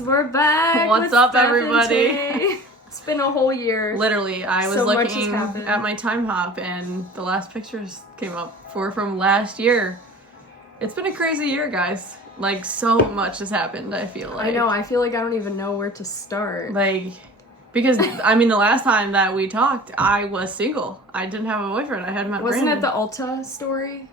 We're back. What's up, everybody? It's been a whole year. Literally, I was looking at my time hop and the last pictures came up from last year. It's been a crazy year, guys. Like, so much has happened, I feel like. I know, I feel like I don't even know where to start. Like, because, I mean, the last time that we talked, I was single. I didn't have a boyfriend. I had met Wasn't Brandon. it the Ulta story?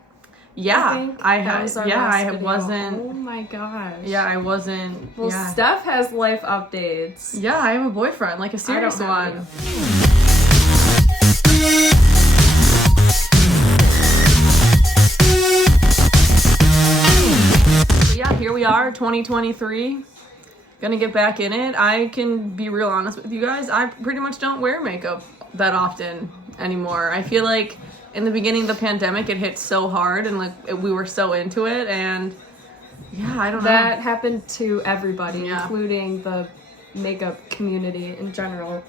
Yeah, I wasn't. Oh my gosh. Yeah, I wasn't. Well, yeah. Steph has life updates. Yeah, I have a boyfriend, like a serious one. So yeah, here we are, 2023. Gonna get back in it. I can be real honest with you guys. I pretty much don't wear makeup that often anymore. I feel like in the beginning of the pandemic, it hit so hard and like we were so into it, and yeah, I don't know. That happened to everybody, Yeah. including the makeup community in general.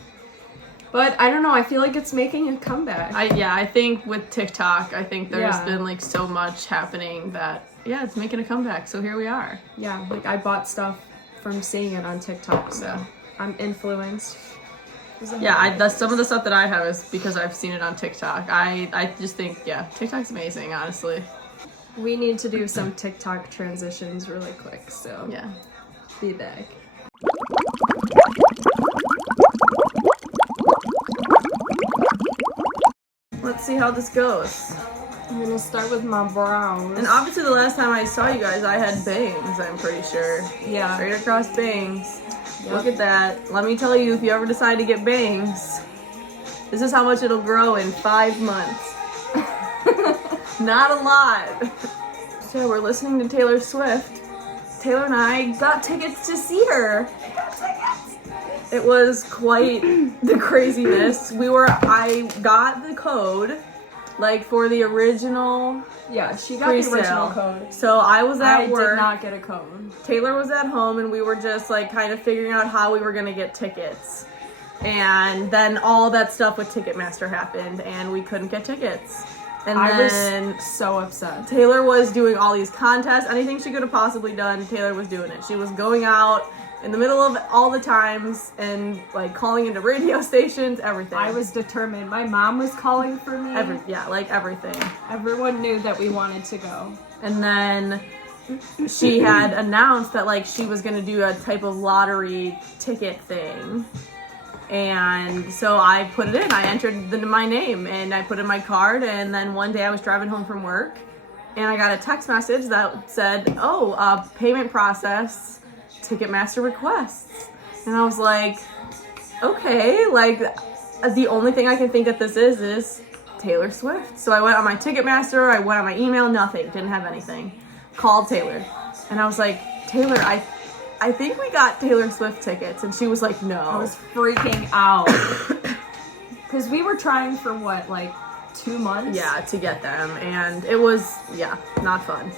But I don't know, I feel like it's making a comeback. I think with TikTok, I think there's Yeah. been like so much happening that it's making a comeback. So here we are. Yeah, like I bought stuff from seeing it on TikTok, so Yeah. I'm influenced. Yeah, some of the stuff that I have is because I've seen it on TikTok. I just think, TikTok's amazing, honestly. We need to do some TikTok transitions really quick, so Yeah. be back. Let's see how this goes. I'm gonna start with my brows. And obviously the last time I saw you guys, I had bangs, I'm pretty sure. Yeah. Straight across bangs. Yep. Look at that. Let me tell you, if you ever decide to get bangs, this is how much it'll grow in 5 months. Not a lot. So we're listening to Taylor Swift. Taylor and I got tickets to see her. It was quite the craziness. I got the code, like for the original. Yeah, she got pre-sale. the original code. So I was at work. I did not get a code. Taylor was at home, and we were just like kind of figuring out how we were gonna get tickets. And then all that stuff with Ticketmaster happened, and we couldn't get tickets. And I then was so upset. Taylor was doing all these contests. Anything she could have possibly done, Taylor was doing it. She was going out in the middle of all the times and like calling into radio stations, everything. I was determined. My mom was calling for me. Everything. Everyone knew that we wanted to go. And then she had announced that like she was gonna do a type of lottery ticket thing. And so I put it in. I entered my name and I put in my card, and then one day I was driving home from work and I got a text message that said, payment process, Ticketmaster requests. And I was like, okay, like the only thing I can think that this is Taylor Swift. So I went on my Ticketmaster, I went on my email, nothing, didn't have anything. Called Taylor and I was like, Taylor, I think we got Taylor Swift tickets. And she was like, no. I was freaking out. Because we were trying for what, like 2 months? Yeah, to get them. And it was, not fun.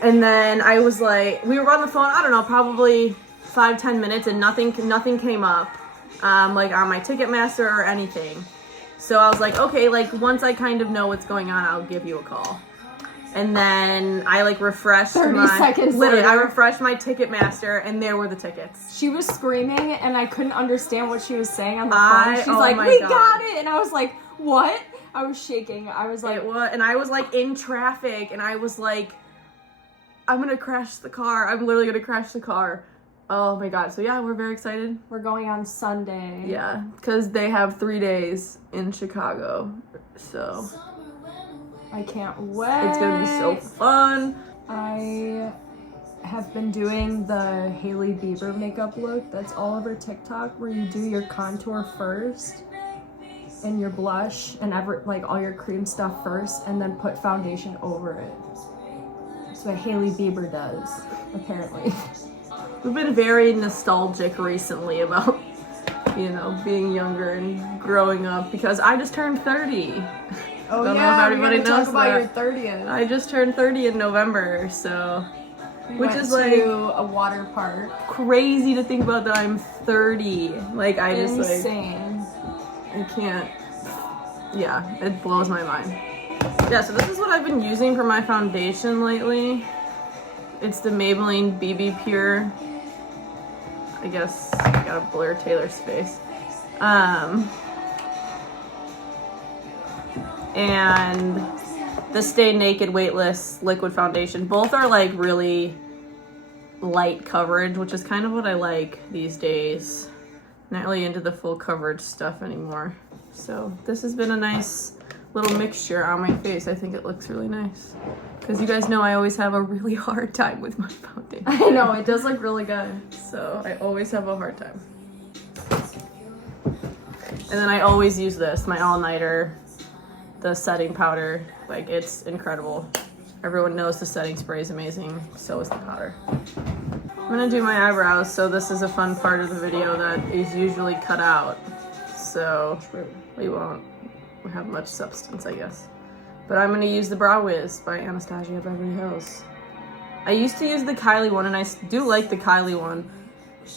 And then I was like, we were on the phone, I don't know, probably 5-10 minutes, and nothing came up, like on my Ticketmaster or anything. So I was like, okay, like once I kind of know what's going on, I'll give you a call. And then I like refreshed 30 seconds later. I refreshed my Ticketmaster, and there were the tickets. She was screaming, and I couldn't understand what she was saying on the phone. She's like, my we God. got it! And I was like, what? I was shaking. I was like... And I was like in traffic, and I was like, I'm gonna crash the car. I'm literally gonna crash the car. Oh my God. So yeah, we're very excited. We're going on Sunday. Yeah, because they have 3 days in Chicago. So I can't wait. It's gonna be so fun. I have been doing the Hailey Bieber makeup look that's all over TikTok, where you do your contour first and your blush and like all your cream stuff first, and then put foundation over it. That's what Hailey Bieber does, apparently. We've been very nostalgic recently about, being younger and growing up, because I just turned 30. Oh Don't yeah, know if everybody we're gonna knows talk about that. your 30th. I just turned 30 in November, so We which went is to like a water park. crazy to think about that I'm 30. Like I just like Insane. I can't. Yeah, it blows my mind. Yeah, so this is what I've been using for my foundation lately. It's the Maybelline BB Pure I guess I gotta blur Taylor's face. And the Stay Naked Weightless Liquid Foundation. Both are like really light coverage, which is kind of what I like these days. Not really into the full coverage stuff anymore. So this has been a nice little mixture on my face. I think it looks really nice. Because you guys know I always have a really hard time with my foundation. I know, it does look really good. So I always have a hard time. And then I always use this, my all-nighter, the setting powder. Like, it's incredible. Everyone knows the setting spray is amazing. So is the powder. I'm gonna do my eyebrows, so this is a fun part of the video that is usually cut out. So we won't have much substance, I guess. But I'm gonna use the Brow Wiz by Anastasia Beverly Hills. I used to use the Kylie one, and I do like the Kylie one,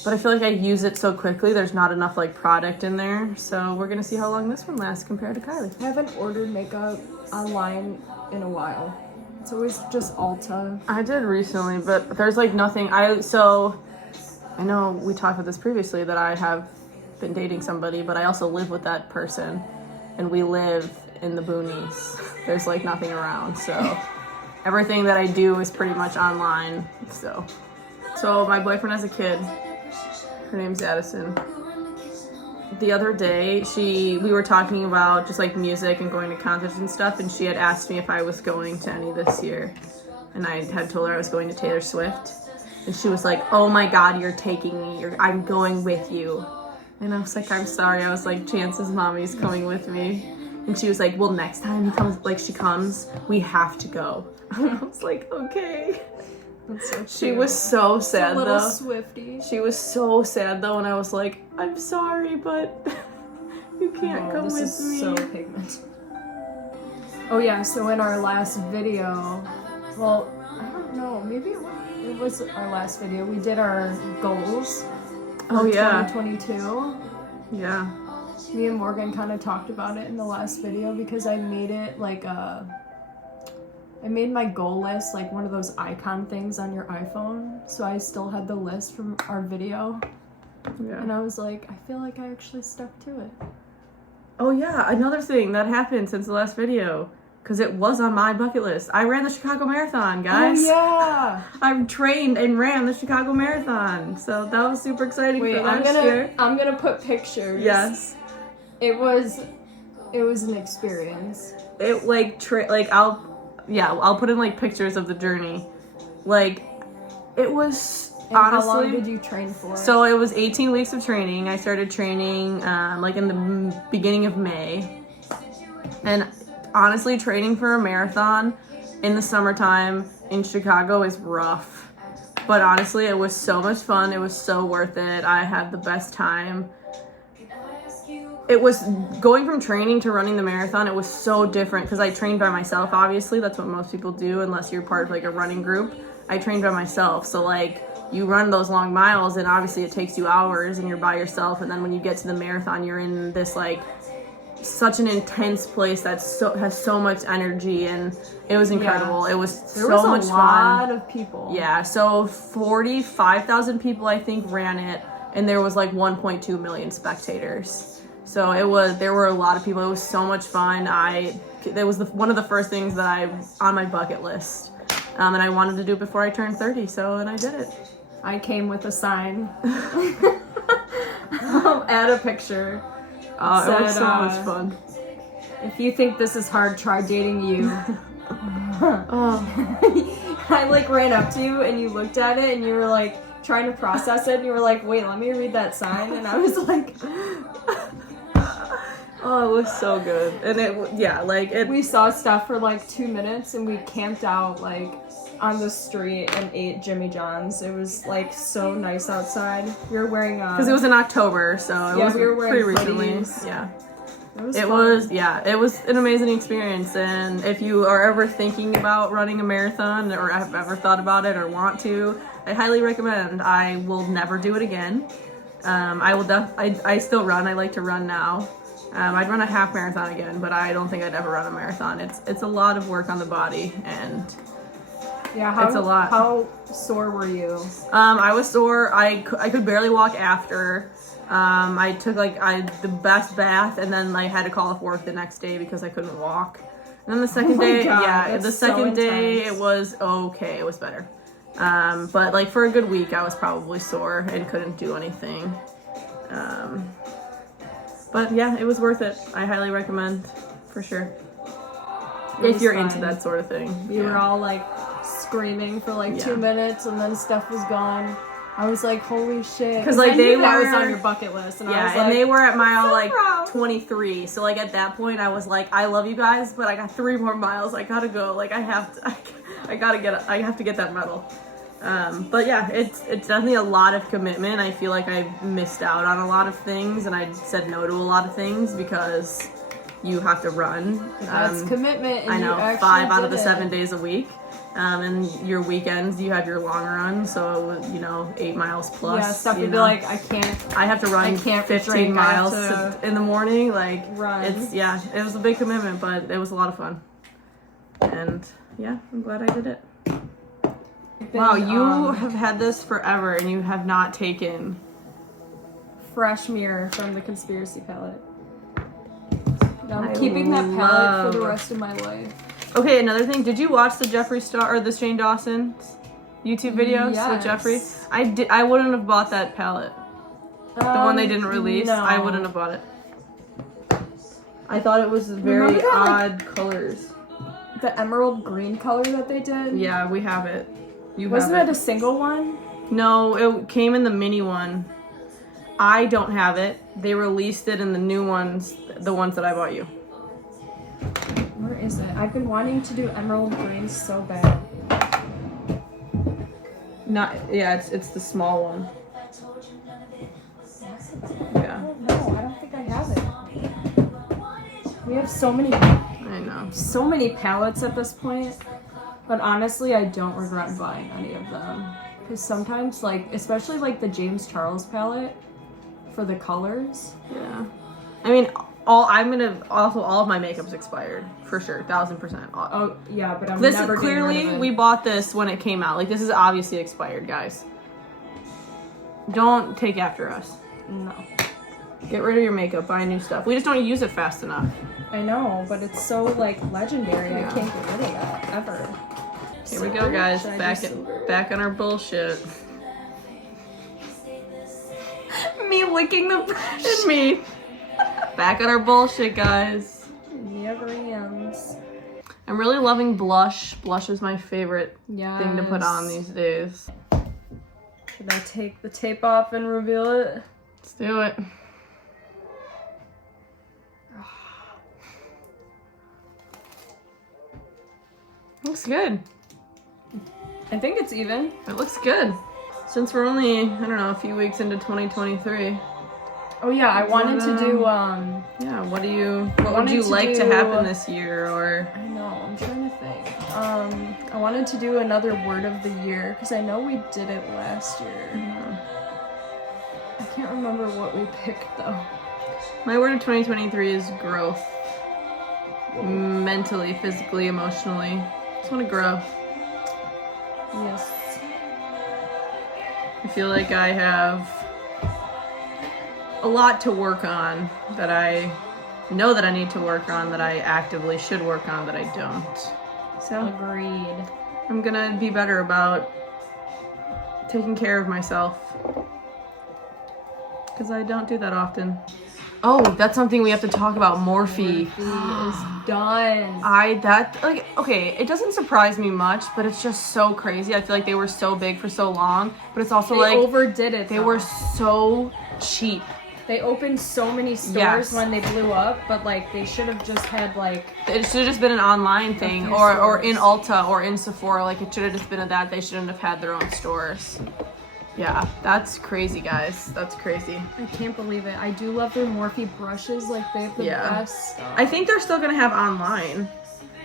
but I feel like I use it so quickly, there's not enough like product in there. So we're gonna see how long this one lasts compared to Kylie. I haven't ordered makeup online in a while. It's always just Ulta. I did recently, but there's like nothing. I know we talked about this previously, that I have been dating somebody, but I also live with that person, and we live in the boonies. There's like nothing around, so everything that I do is pretty much online. So my boyfriend has a kid. Her name's Addison. The other day, we were talking about just like music and going to concerts and stuff, and she had asked me if I was going to any this year, and I had told her I was going to Taylor Swift, and she was like, "Oh my God, you're taking me! I'm going with you." And I was like, "I'm sorry." I was like, "Chance's mommy's coming with me," and she was like, "Well, next time she comes, we have to go." And I was like, "Okay." That's so cute. She was so sad, little though. Swiftie. She was so sad, though, and I was like, "I'm sorry, but you can't come with me." This is so pigment. Oh yeah, so in our last video, well, I don't know, maybe it was our last video, we did our goals for 2022. Yeah. Me and Morgan kind of talked about it in the last video because I made it like I made my goal list like one of those icon things on your iPhone, so I still had the list from our video. Yeah. And I was like, I feel like I actually stuck to it. Oh yeah, another thing that happened since the last video, because it was on my bucket list. I ran the Chicago Marathon, guys. Oh yeah! I've trained and ran the Chicago Marathon, so that was super exciting for last year. I'm gonna put pictures. Yes. It was an experience. It I'll put in like pictures of the journey. Like, it was And honestly. how long did you train for? So it was 18 weeks of training. I started training like in the beginning of May. And honestly, training for a marathon in the summertime in Chicago is rough. But honestly, it was so much fun. It was so worth it. I had the best time. It was going from training to running the marathon. It was so different because I trained by myself, obviously. That's what most people do unless you're part of like a running group. I trained by myself. So like you run those long miles and obviously it takes you hours and you're by yourself. And then when you get to the marathon, you're in this like such an intense place that has so much energy, and it was incredible. Yeah. It was There so was much a fun. lot of people. Yeah, so 45,000 people I think ran it, and there was like 1.2 million spectators. So there were a lot of people. It was so much fun. It was one of the first things that I on my bucket list, and I wanted to do it before I turned 30. And I did it. I came with a sign. I'll add a picture. It was so much fun. If you think this is hard, try dating you. I like ran up to you and you looked at it and you were like trying to process it and you were like, wait, let me read that sign. And I was like, oh, it was so good. And we saw stuff for like 2 minutes and we camped out like on the street and ate Jimmy John's. It was like so nice outside. We were wearing because it was in October, so it was we were pretty wearing recently. hoodies. Yeah. It was an amazing experience. And if you are ever thinking about running a marathon or have ever thought about it or want to, I highly recommend. I will never do it again. I still run. I like to run now. I'd run a half marathon again, but I don't think I'd ever run a marathon. It's a lot of work on the body, and Yeah, it's a lot. How sore were you? I was sore. I could barely walk after. I took the best bath, and then I had to call off work the next day because I couldn't walk. And then the second day, the second day it was okay. It was better. But like for a good week, I was probably sore and couldn't do anything. But yeah, it was worth it. I highly recommend, for sure. If you're into that sort of thing. We were all like screaming for like 2 minutes, and then Steph was gone. I was like, holy shit. Because like that was on your bucket list. And I was like, and they were at mile 23. So like at that point I was like, I love you guys, but I got 3 more miles. I gotta go. Like I have to get that medal. But yeah, it's definitely a lot of commitment. I feel like I missed out on a lot of things, and I said no to a lot of things because you have to run. That's commitment. And I know, 5 out of the 7 days a week. And your weekends, you have your long run, so 8 miles plus. Yeah, stuff would be like, I have to run 15 miles in the morning. Like, run. It was a big commitment, but it was a lot of fun. And yeah, I'm glad I did it. Wow, you have had this forever and you have not taken Fresh Mirror from the Conspiracy palette. Now I'm keeping that palette for the rest of my life. Okay, another thing. Did you watch the Jeffree Star or the Shane Dawson's YouTube videos with Jeffree? I wouldn't have bought that palette. The one they didn't release. No. I wouldn't have bought it. I thought it was very odd colors. The emerald green color that they did? Yeah, we have it. Wasn't it a single one? No, it came in the mini one. I don't have it. They released it in the new ones, the ones that I bought you. Where is it? I've been wanting to do emerald green so bad. It's the small one. Yeah. No, I don't think I have it. We have so many palettes at this point. But honestly, I don't regret buying any of them. Because sometimes, like, especially like the James Charles palette for the colors. Yeah. I mean, all of my makeup's expired for sure, 1000%. Oh yeah, but I'm never getting rid of it. We bought this when it came out. Like, this is obviously expired, guys. Don't take after us. No. Get rid of your makeup. Buy new stuff. We just don't use it fast enough. I know, but it's so like legendary. Yeah. I can't get rid of that ever. Here we go, guys. Back on our bullshit. Me licking the brush. And me. Back on our bullshit, guys. Never ends. I'm really loving blush. Blush is my favorite thing to put on these days. Should I take the tape off and reveal it? Let's do it. Looks good. I think it's even. It looks good. Since we're only, I don't know, a few weeks into 2023. Oh yeah, I wanted to do yeah, what would you like to happen this year, or I know, I'm trying to think. I wanted to do another word of the year because I know we did it last year. Mm-hmm. I can't remember what we picked though. My word of 2023 is growth. Mentally, physically, emotionally. Just want to grow. Yes. I feel like I have a lot to work on that I know that I need to work on, that I actively should work on, that I don't. So agreed. I'm gonna be better about taking care of myself, because I don't do that often. Oh, that's something we have to talk about. Morphe is done. Okay, it doesn't surprise me much, but it's just so crazy. I feel like they were so big for so long, but it's also they overdid it. They were so cheap. They opened so many stores when they blew up, but like they should have just had like it should have just been an online thing, or in Ulta or in Sephora. Like it should have just been at that. They shouldn't have had their own stores. Yeah, that's crazy, guys. That's crazy. I can't believe it. I do love their Morphe brushes. Like, they have the best stuff. I think they're still going to have online.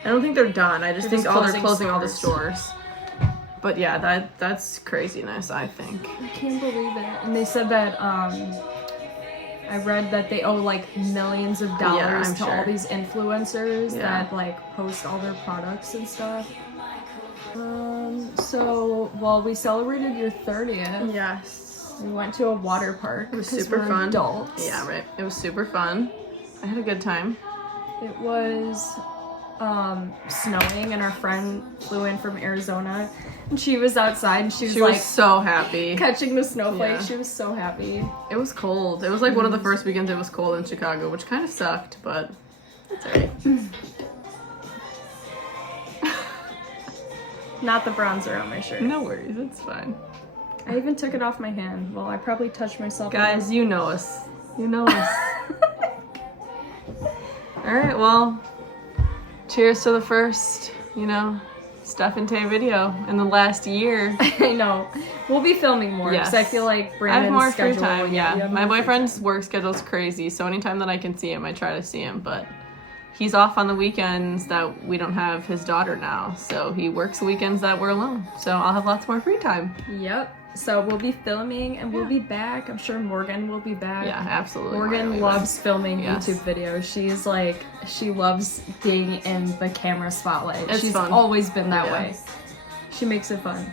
I don't think they're done. I just think they're closing all the stores. But yeah, that's craziness, I think. I can't believe it. And they said that, I read that they owe, like, millions of dollars to all these influencers that, like, post all their products and stuff. Well, we celebrated your 30th. Yes. We went to a water park. It was 'cause super we're fun. Adults. Yeah, right. It was super fun. I had a good time. It was snowing, and our friend flew in from Arizona, and she was outside, and she was like so happy. catching the snowflakes. Yeah. She was so happy. It was cold. It was like one of the first weekends it was cold in Chicago, which kind of sucked, but it's alright. Not the bronzer on my shirt. No worries, it's fine. I even took it off my hand. Well, I probably touched myself. Guys, you know us. You know us. Alright, well, cheers to the first, Stef Tay video in the last year. I know. We'll be filming more because I Yes. feel like I Brandon's have more free schedule. time, you yeah. have My more free boyfriend's work schedule's crazy, so anytime that I can see him, I try to see him, but he's off on the weekends that we don't have his daughter now, so he works the weekends that we're alone, so I'll have lots more free time. Yep. So we'll be filming and we'll be back. I'm sure Morgan will be back. Yeah, absolutely. Morgan loves filming Yes. YouTube videos. She loves being in the camera spotlight. It's She's fun. always been that Yeah. way. She makes it fun.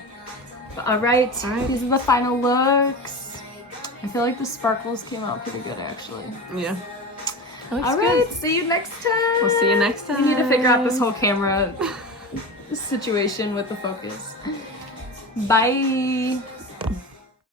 All right. These are the final looks. I feel like the sparkles came out pretty good, actually. Yeah. All Looks right. good. See you next time. We'll see you next time. We need to figure out this whole camera situation with the focus. Bye.